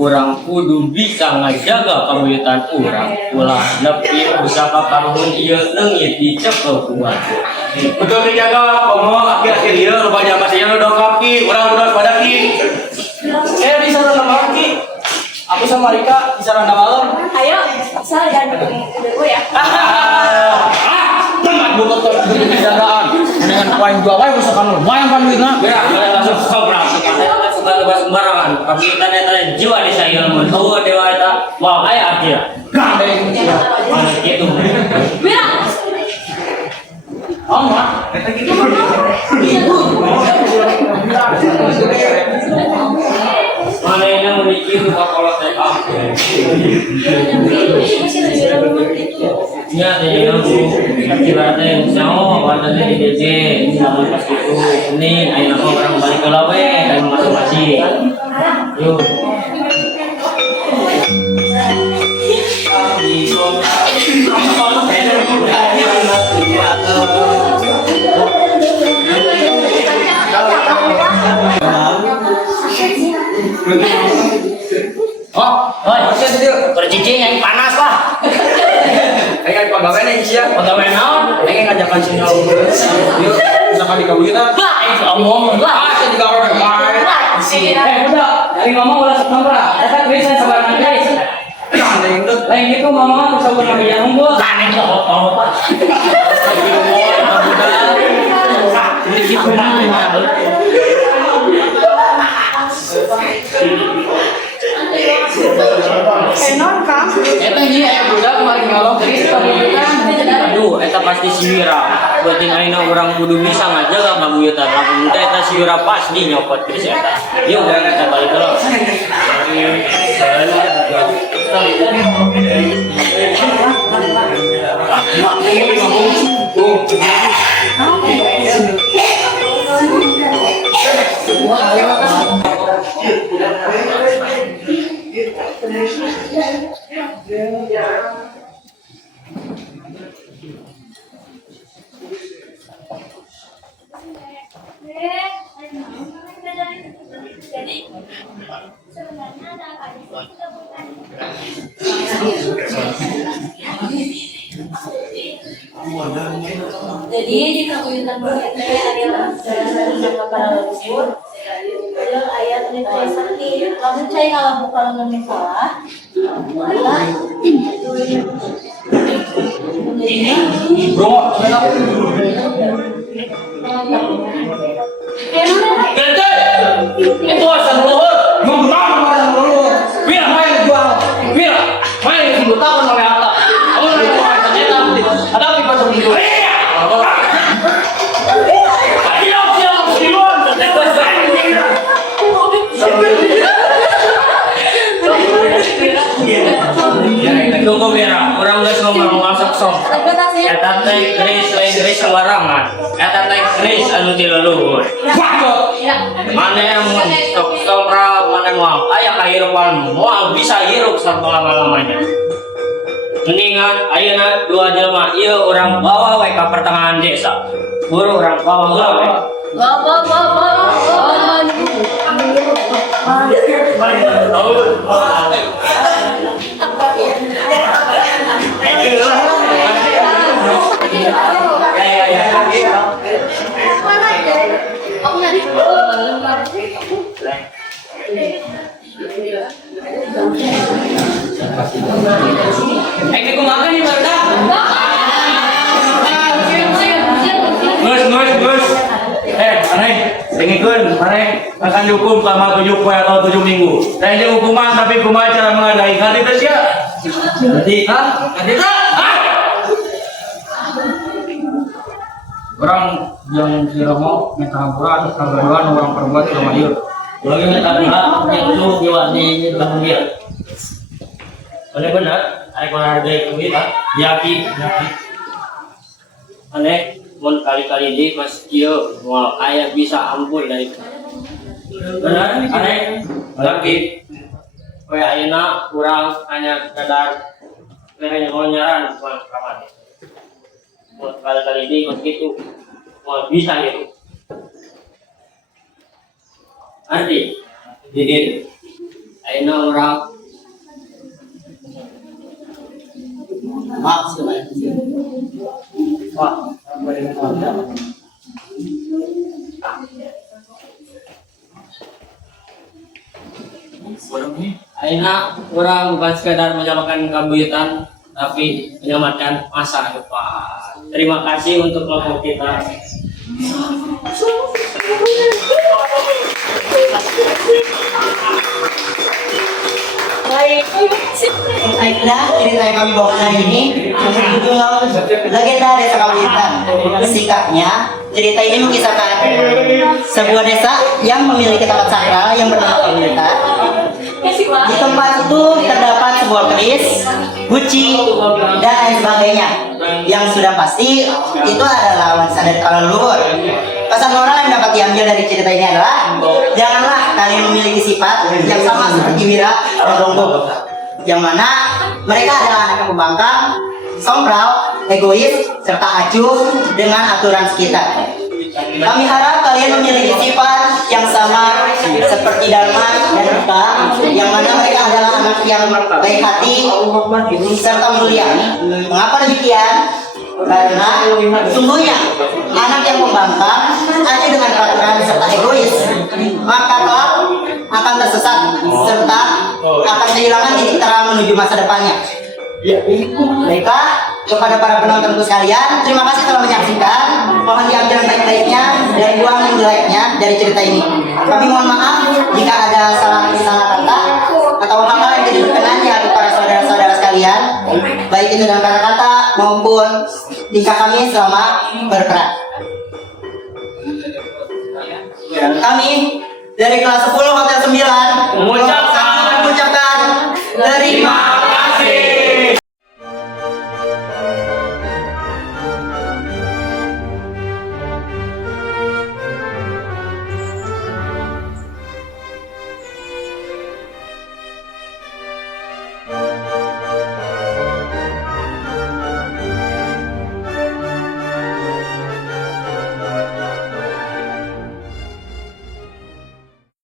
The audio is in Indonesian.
Urang kudu bisa ngajaga kabuyutan urang ulah nepi pusaka karuhun ieu leungit dicekel ku batu. Betul dijaga komo akhir-akhir ieu rupanya masih dongkap ki urang udah pada ki. Di sana nama ki. Aku sama Rika di sana malam. Ayo, asal jangan dulu ya. Teman bukan penjagaan. Dengan poin dua wae misalkan lumayan kan duitna. Berak langsung sobrak katanya suka lebar sembarangan. Kabuyutan eta jiwa di saya mun eueuh dewa eta wah aya aja. Gandeng. Mana kitu. Berak. Mama, eta gitu. Mana yang memiliki rumah kolot teh ya yang ibaratnya yang sama pada dari DJ sama pas itu ini ayo nama orang balik ke lawe ayo masing-masing yuk Bercicing yang panas lah. Kayak pegawai nih sia. Pegawai naon? Pengen ngajakan sinyal. Yuk, misalkan di kabuyutan. Lah, itu omong lah. Saya juga orang baik. Udah, dari mama ulah sekolah. Eta bisa sabar guys. Gandeng tuh. Lain gitu mama bisa ulah bilang unggul. Gandeng kok apa? Ini gitu mah. Enon kan? Eta ieu aya budak kemarin ngolong dari kabuyutan. aduh eta pasti siwira buatin ayeuna urang kudu bisa ngajaga kabuyutan lamun teh eta siwira pasti nyopot geus eta yuk kita balik heula Jadi sebenarnya ada apa di Jadi di kabuyutan kita adalah sama para leluhur. Ada ayat dari Sakti. Lamun cai ngalah bukan salah. Bro, Gede. Itu asal leluhur. ngomong sama leluhur. Wir main jual. Wir main 10 tahun sampai harta. Kamu lagi mau main eta. Ada apa pas begitu? tunggu Bera, orang geus ngomong masak sok. Eta teh geus sembarangan. Eta teh keris anu ti leluhur. Mana yang sok-sokra mana moal aya kahirupan moal bisa hirup selama-lamanya. Mendingan ayeuna dua jelema ieu urang bawa we ka pertengahan desa. Buru urang bawa we. Ini kumaha nih Barda? Gus. Aneh, dengekeun, aneh akan dihukum selama 7 poe atau 7 minggu. Dan ini hukuman tapi kumaha cara mengadai. Ngerti teh sia? Nanti Ngerti teh? Orang yang sira mau minta hampura atas kagaduhan orang perbuat sama ieu. lagi minta doa yang lu jiwa di dia. Benar-benar, ada hargai kita, yaki. Aneh, mun kali-kali di pas dia mau ayah bisa ampun dari. Benar, aneh, tapi kayak ayeuna kurang hanya kadar hanya mau nyaran bukan kamar. Mun kali-kali di begitu, mau bisa itu. Arti, jadi ayeuna orang maaf sebenarnya. Wah, ayeuna orang bukan sekedar menyelamatkan kabuyutan, tapi menyelamatkan masa depan. Terima kasih untuk kelompok kita. Baiklah, cerita yang kami bawakan hari ini berjudul Legenda Desa Kawitan. Singkatnya, cerita ini mengisahkan sebuah desa yang memiliki tempat sakral yang bernama Kawitan. Di tempat itu terdapat sebuah keris, guci, dan lain sebagainya. Yang sudah pasti itu adalah warisan dari para leluhur. Pesan moral yang dapat diambil dari cerita ini adalah janganlah kalian memiliki sifat yang sama seperti Wira dan Ronggo, yang mana mereka adalah anak yang pembangkang, sompral, egois, serta acuh dengan aturan sekitar. Kami harap kalian memiliki sifat yang sama seperti Dharma dan Rika, yang mana mereka adalah anak yang baik hati serta mulia. Mengapa demikian? Karena sungguhnya anak yang pembangkang acuh dengan peraturan serta egois, maka kelak akan tersesat serta akan kehilangan titik terang menuju masa depannya. Baiklah, kepada para penontonku sekalian, terima kasih telah menyaksikan. Mohon diambil yang baik-baiknya dan buang yang jeleknya dari cerita ini. Kami mohon maaf jika ada salah kata atau hal-hal yang tidak berkenan di hati para saudara-saudara sekalian, baik itu dalam kata-kata maupun tingkah kami selama berperan. Kami dari kelas 10 Hotel 9 mengucapkan